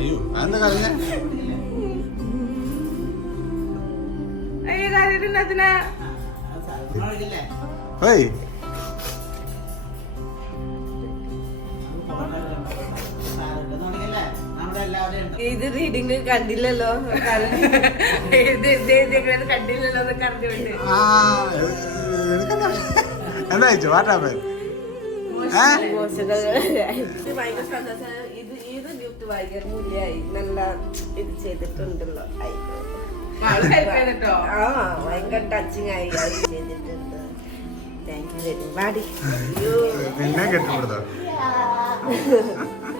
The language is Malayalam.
അയ്യോ അതെന്താ കറിഞ്ഞ ഓയ് ഇത് റീഡിങ് കണ്ടില്ലല്ലോ കണ്ടില്ലല്ലോ കറിഞ്ഞോണ്ട് എന്താ ചോദിച്ചു വാട്ടാപ്പൻ ഭയങ്കര സന്തോഷം. ഇത് ഗിഫ്റ്റ് ഭയങ്കര മൂല്യായി നല്ല ഇത് ചെയ്തിട്ടുണ്ടല്ലോ ഭയങ്കര ടച്ചിങ് ആയി ചെയ്തിട്ടുണ്ട്. Thank you very much. പിന്നെ കെട്ടിപ്പിടുത്തോ